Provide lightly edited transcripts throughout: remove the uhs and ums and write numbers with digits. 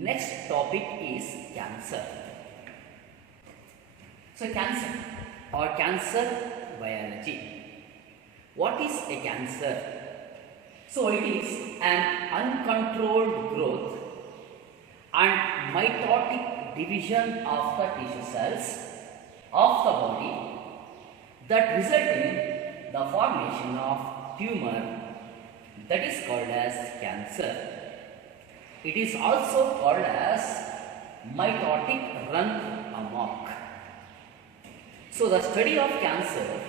Next topic is cancer. So cancer or cancer biology. What is a cancer? So it is an uncontrolled growth and mitotic division of the tissue cells of the body that result in the formation of tumor that is called as cancer. It is also called as mitotic run amok. So the study of cancer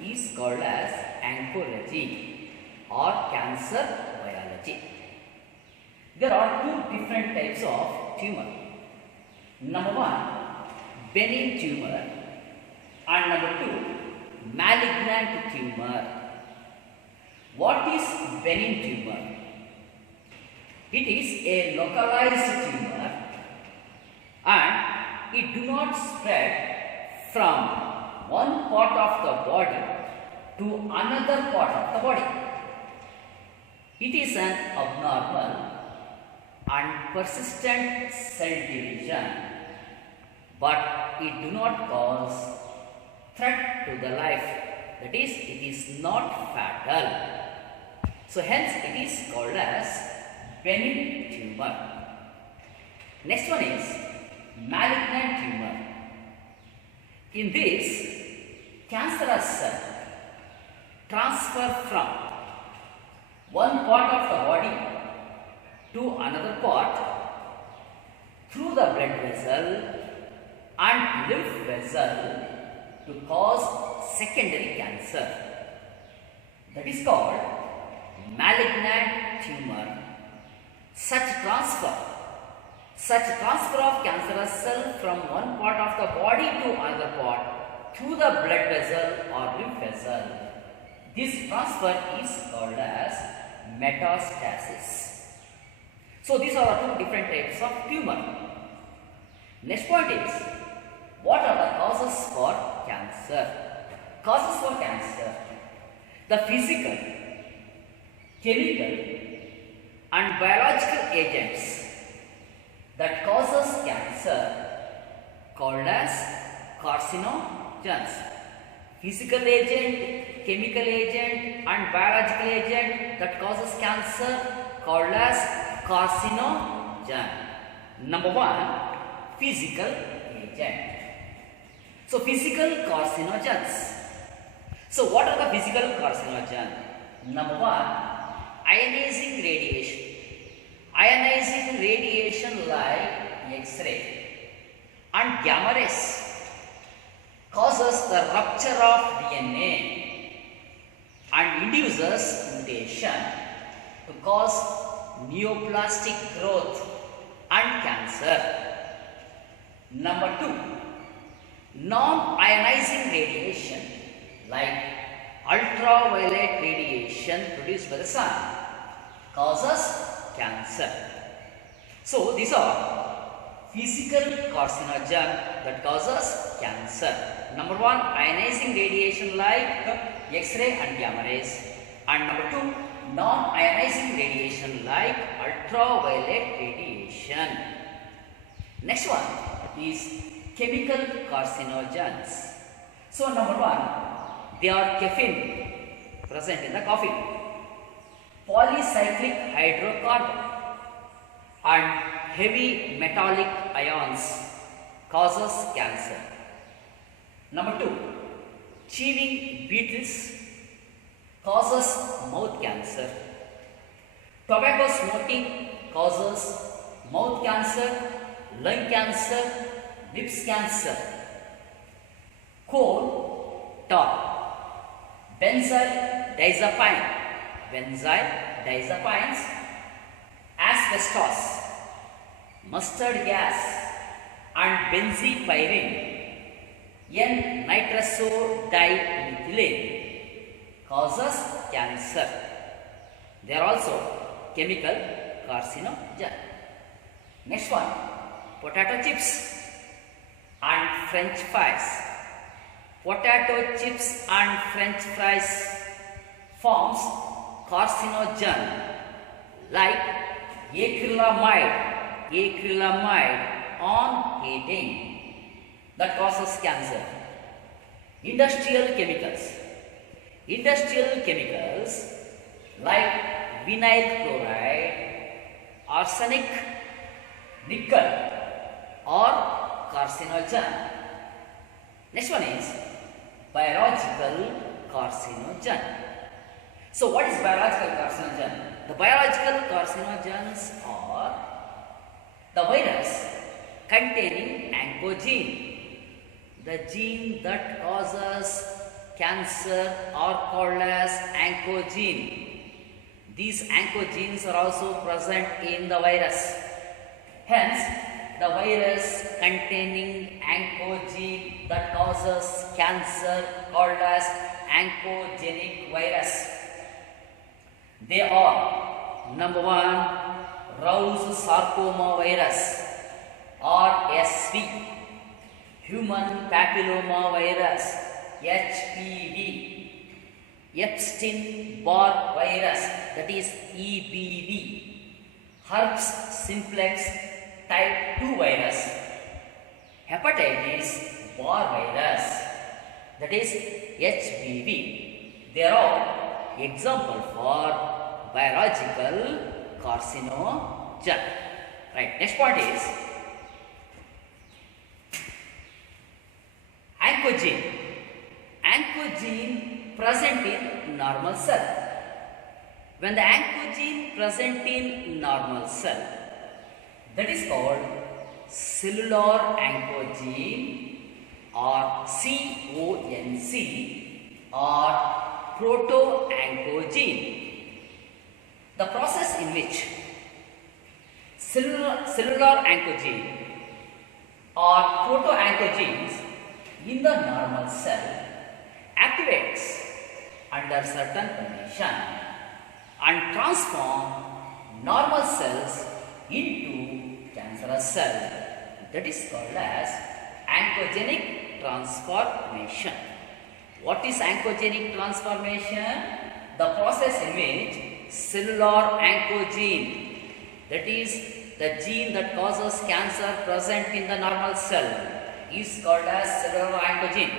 is called as oncology or cancer biology. There are two different types of tumor. Number one, benign tumor, and number two, malignant tumor. What is benign tumor? It is a localized tumor and it do not spread from one part of the body to another part of the body. It is an abnormal and persistent cell division, but it do not cause threat to the life. That is, it is not fatal. So hence it is called as benign tumor. Next one is malignant tumor. In this, cancerous cell transfer from one part of the body to another part through the blood vessel and lymph vessel to cause secondary cancer. That is called malignant tumor. Such transfer of cancerous cell from one part of the body to another part through the blood vessel or lymph vessel, this transfer is called as metastasis. So these are two different types of tumor. Next point is, what are the causes for cancer? Causes for cancer: the physical, chemical and biological agents that causes cancer called as carcinogens. Physical agent, chemical agent and biological agent that causes cancer called as carcinogen. Number one, physical agent. So physical carcinogens. So what are the physical carcinogens? Number one, ionizing radiation. Ionizing radiation like X-ray and gamma rays causes the rupture of DNA and induces mutation to cause neoplastic growth and cancer. Number two, non-ionizing radiation like ultraviolet radiation produced by the sun causes cancer. So these are physical carcinogen that causes cancer. Number one, ionizing radiation like X-ray and gamma rays, and number two, non-ionizing radiation like ultraviolet radiation. Next one is chemical carcinogens. So number one, they are caffeine present in the coffee, polycyclic hydrocarbon and heavy metallic ions causes cancer. Number two, chewing beetles causes mouth cancer. Tobacco smoking causes mouth cancer, lung cancer, lips cancer. Coal tar, benzyl diazepines, asbestos, mustard gas and benzopyrene, N-nitrosodimethylene causes cancer. They are also chemical carcinogen. Next one, potato chips and French fries. Potato chips and French fries forms carcinogen like acrylamide acrylamide on heating that causes cancer. Industrial chemicals. Industrial chemicals like vinyl chloride, arsenic, nickel or carcinogen. Next one is biological carcinogen. So what is biological carcinogen? The biological carcinogens are the virus containing oncogene, the gene that causes cancer are called as oncogene. These oncogenes are also present in the virus. Hence, the virus containing oncogene that causes cancer called as oncogenic virus. They are number 1, Rous sarcoma virus RSV, human papilloma virus HPV, Epstein-Barr virus that is EBV, herpes simplex type 2 virus, hepatitis Barr virus that is HBV. They are all example for biological carcinogen. Right. Next point is oncogene. Oncogene present in normal cell. When the oncogene present in normal cell, that is called cellular oncogene or CONC or proto-oncogene. The process in which cellular oncogene or proto-oncogenes in the normal cell activates under certain condition and transform normal cells into cancerous cell. That is called as oncogenic transformation. What is oncogenic transformation? The process in which cellular oncogene, that is the gene that causes cancer present in the normal cell, is called as cellular oncogene.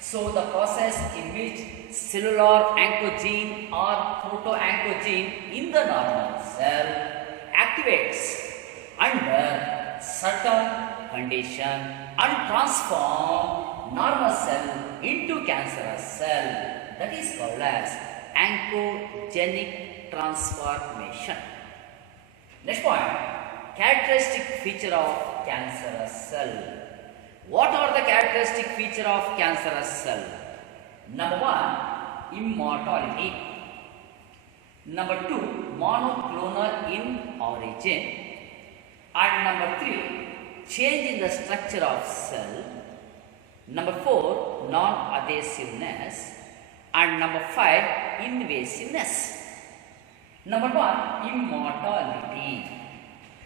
So the process in which cellular oncogene or proto-oncogene in the normal cell activates under certain condition and transform normal cell into cancerous cell, that is called as oncogenic transformation. Next point, characteristic feature of cancerous cell. What are the characteristic feature of cancerous cell? Number 1, immortality. Number 2, monoclonal in origin. And number 3, change in the structure of cell. Number 4, non-adhesiveness. And number 5, invasiveness. Number 1, immortality.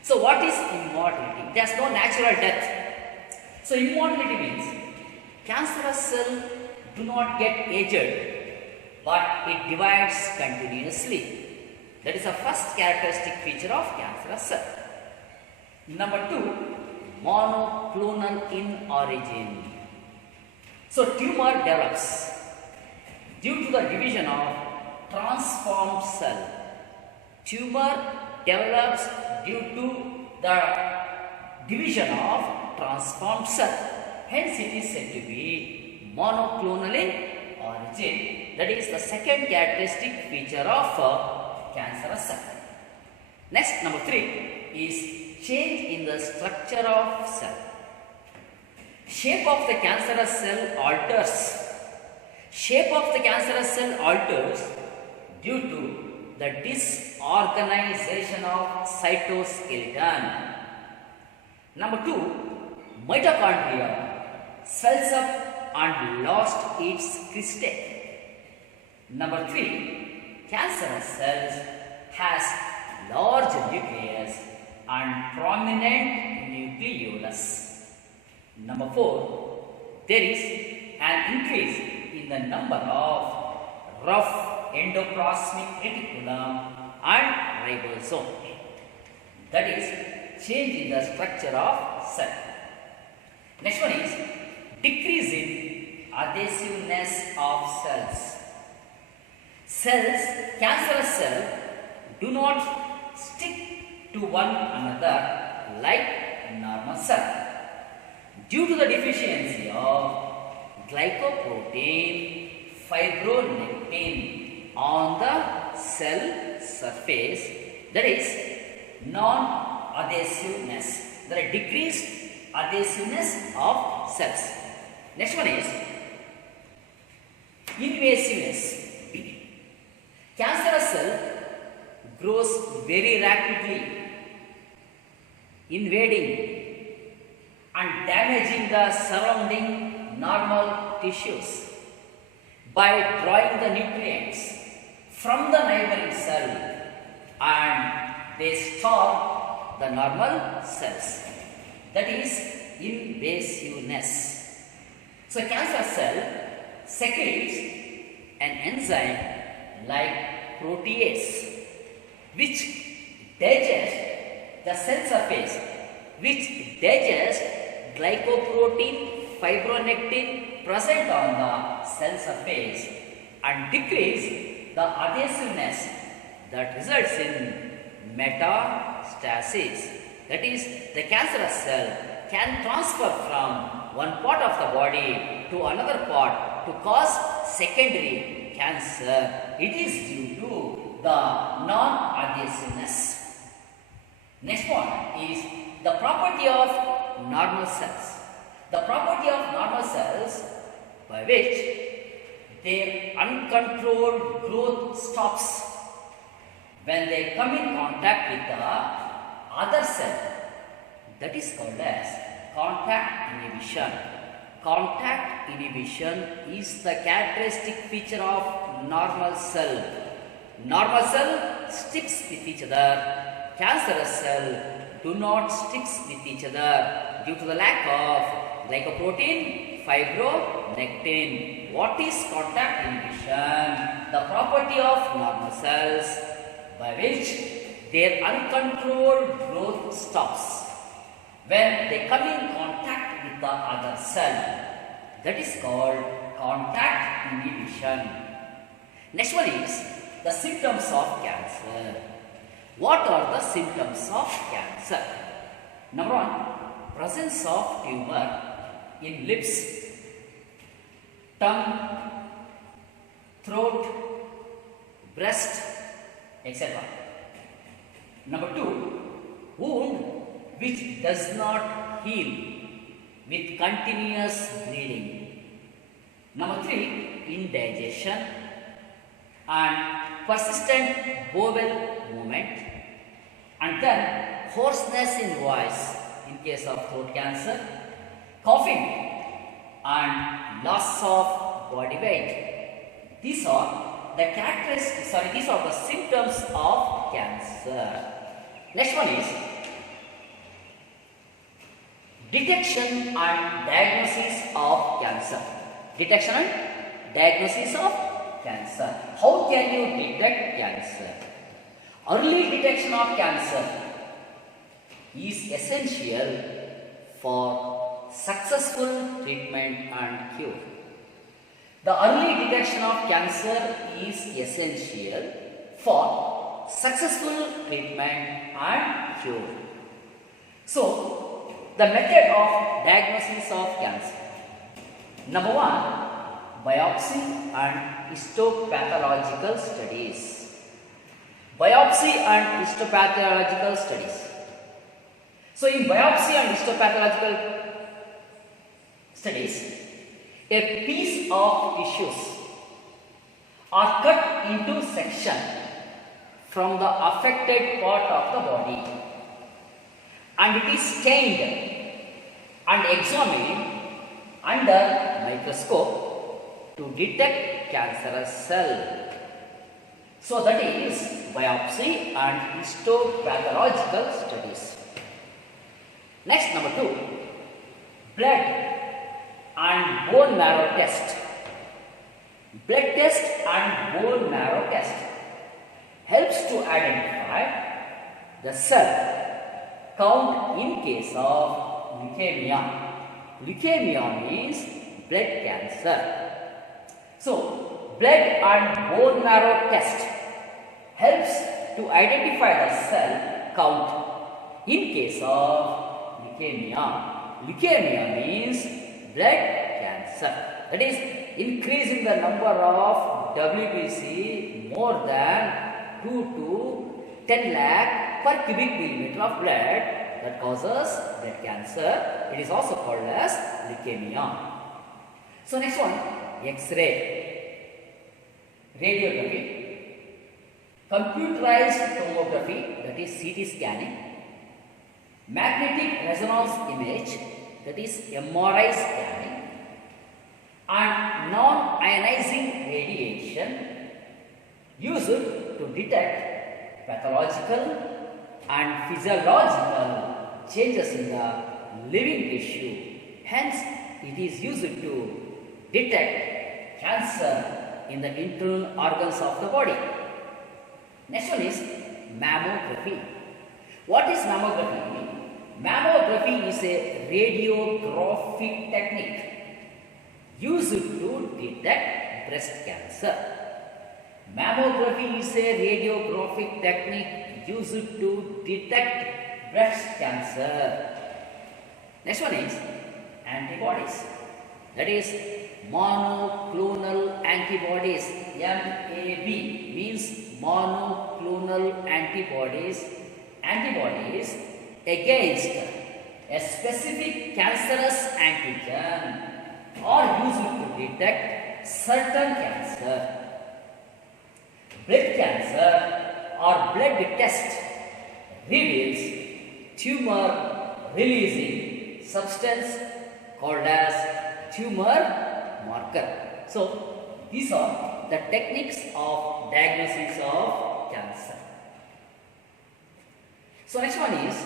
So what is immortality? There is no natural death. So immortality means cancerous cell do not get aged, but it divides continuously. That is the first characteristic feature of cancerous cell. Number 2, monoclonal in origin. So tumor develops due to the division of transformed cell. Tumor develops due to the division of transformed cell. Hence it is said to be monoclonal in origin. That is the second characteristic feature of cancerous cell. Next, number 3 is change in the structure of cell. Shape of the cancerous cell alters. Shape of the cancerous cell alters due to the disorganization of cytoskeleton. Number 2, mitochondria swells up and lost its crystate. Number 3, cancerous cells has large nucleus and prominent nucleolus. Number 4, there is an increase in the number of rough endoplasmic reticulum and ribosome. That is, change in the structure of cell. Next one is decrease in adhesiveness of cells. Cancerous cells do not stick to one another like normal cell. Due to the deficiency of glycoprotein fibronectin on the cell surface, that is non-adhesiveness. There is decreased adhesiveness of cells. Next one is invasiveness. Cancerous cell grows very rapidly, invading and damaging the surrounding normal tissues by drawing the nutrients from the neighboring cell, and they starve the normal cells. That is invasiveness. So cancer cell secretes an enzyme like protease, which digests the cell surface, which digests glycoprotein fibronectin present on the cell surface and decrease the adhesiveness that results in metastasis. That is, the cancerous cell can transfer from one part of the body to another part to cause secondary cancer. It is due to the non-adhesiveness. Next one is the property of normal cells. The property of normal cells by which their uncontrolled growth stops when they come in contact with the other cell. That is called as contact inhibition. Contact inhibition is the characteristic feature of normal cell. Normal cell sticks with each other. Cancerous cell do not stick with each other due to the lack of glycoprotein fibronectin. What is contact inhibition? The property of normal cells by which their uncontrolled growth stops when they come in contact with the other cell. That is called contact inhibition. Next one is the symptoms of cancer. What are the symptoms of cancer? Number one, presence of tumor in lips, tongue, throat, breast, etc. Number two, wound which does not heal with continuous bleeding. Number three, indigestion and persistent bowel movement, and then hoarseness in voice in case of throat cancer, coughing and loss of body weight. These are the these are the symptoms of cancer. Next one is detection and diagnosis of cancer. Detection and diagnosis of cancer. How can you detect cancer? Early detection of cancer is essential for successful treatment and cure. The early detection of cancer is essential for successful treatment and cure. So, the method of diagnosis of cancer. Number one, biopsy and histopathological studies. Biopsy and histopathological studies. So, in biopsy and histopathological studies, a piece of tissues are cut into section from the affected part of the body, and it is stained and examined under microscope to detect cancerous cell. So that is biopsy and histopathological studies. Next, number two, blood and bone marrow test. Blood test and bone marrow test helps to identify the cell count in case of leukemia. Leukemia means blood cancer. So, blood and bone marrow test helps to identify the cell count in case of leukemia. Leukemia means blood cancer. That is, increasing the number of WBC more than 2 to 10 lakh per cubic millimeter of blood that causes blood cancer. It is also called as leukemia. So next one, X-ray, radiography, computerized tomography, that is CT scanning, magnetic resonance image, that is MRI scanning, and non-ionizing radiation used to detect pathological and physiological changes in the living tissue. Hence, it is used to detect cancer in the internal organs of the body. Next one is mammography. What is mammography? Mammography is a radiographic technique used to detect breast cancer. Mammography is a radiographic technique used to detect breast cancer. Next one is antibodies. That is monoclonal antibodies. MAB means monoclonal antibodies. Antibodies against a specific cancerous antigen are used to detect certain cancer. Blood cancer or blood test reveals tumor releasing substance called as tumor marker. So, these are the techniques of diagnosis of cancer. So, next one is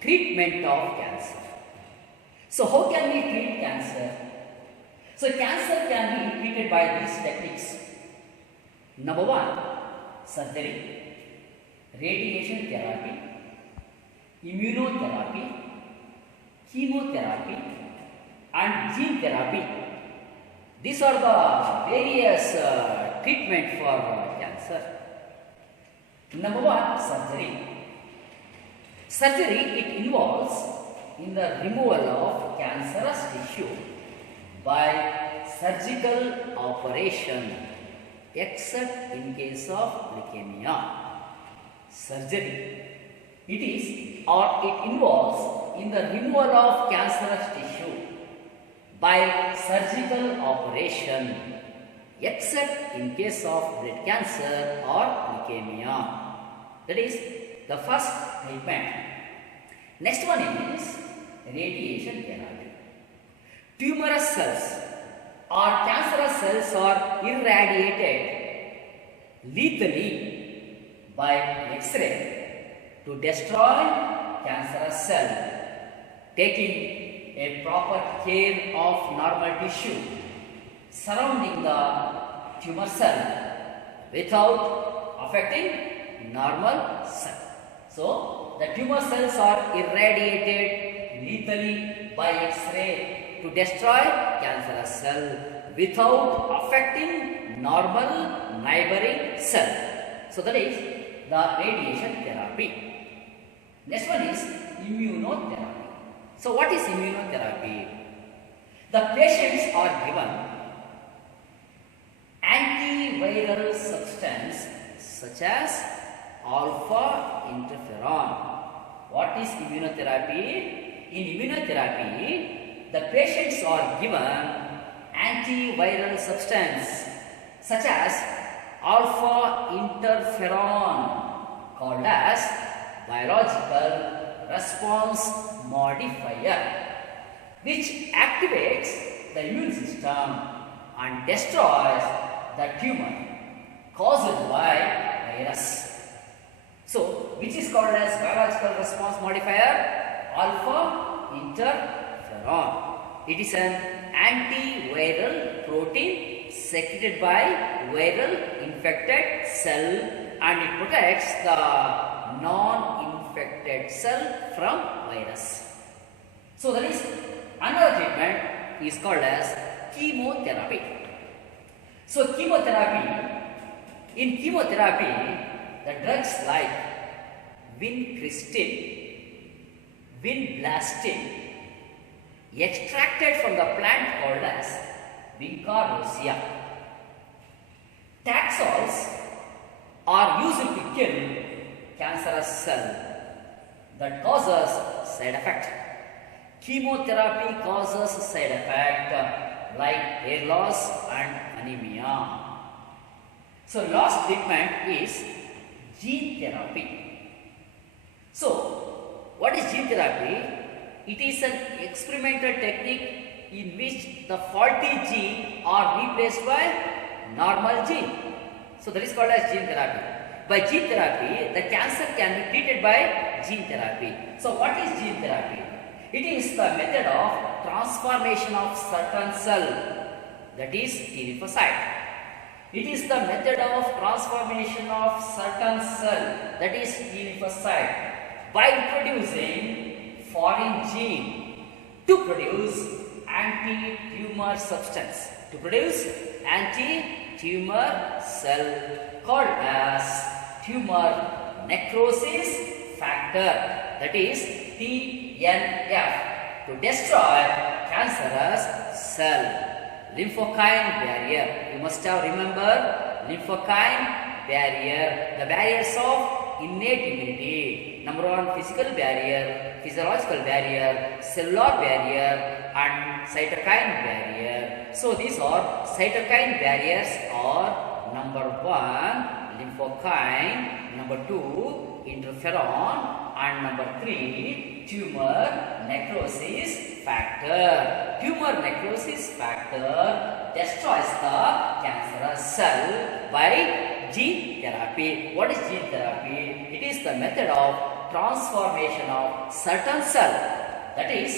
treatment of cancer. So, how can we treat cancer? So, cancer can be treated by these techniques. Number one, surgery, radiation therapy, immunotherapy, chemotherapy, and gene therapy. These are the various treatment for cancer. Number one, surgery. Surgery, it involves in the removal of cancerous tissue by surgical operation, except in case of leukemia. Surgery, it is or it involves in the removal of cancerous tissue by surgical operation, except in case of blood cancer or leukemia. That is the first treatment. Next one is radiation therapy. Tumorous cells or cancerous cells are irradiated lethally by X-ray to destroy cancerous cell, taking a proper care of normal tissue surrounding the tumor cell without affecting normal cell. So, the tumor cells are irradiated lethally by X-ray to destroy cancerous cell without affecting normal neighboring cell. So, that is the radiation therapy. Next one is immunotherapy. So, what is immunotherapy? The patients are given antiviral substance such as alpha interferon. What is immunotherapy? In immunotherapy, the patients are given antiviral substance such as alpha interferon, called as biological response modifier, which activates the immune system and destroys the tumor caused by virus. So, which is called as biological response modifier? Alpha interferon. It is an antiviral protein secreted by viral infected cell, and it protects the non-infected affected cell from virus. So that is another treatment is called as chemotherapy. So in chemotherapy, the drugs like vincristine, vinblastine, extracted from the plant called as vincarosia. Taxols are used to kill cancerous cell that causes side effect. Chemotherapy causes side effect like hair loss and anemia. So last treatment is gene therapy. So what is gene therapy? It is an experimental technique in which the faulty gene are replaced by normal gene. So that is called as gene therapy. By gene therapy, the cancer can be treated by gene therapy. So what is gene therapy? It is the method of transformation of certain cell, that is T lymphocyte. It is the method of transformation of certain cell, that is T lymphocyte, by introducing foreign gene to produce anti-tumor substance, to produce anti-tumor cell called as tumor necrosis factor, that is TNF, to destroy cancerous cell. Lymphokine barrier. You must have remember lymphokine barrier, the barriers of innate immunity. Number one, physical barrier, physiological barrier, cellular barrier, and cytokine barrier. So these are cytokine barriers are number one, lymphokine, number two, interferon, and number three, tumor necrosis factor. Tumor necrosis factor destroys the cancerous cell by gene therapy. What is gene therapy? It is the method of transformation of certain cell, that is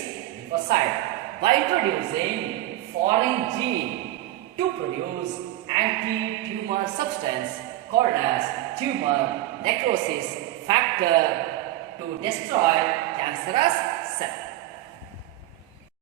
lymphocyte, by introducing foreign gene to produce anti-tumor substance called as tumor necrosis factor to destroy cancerous cell.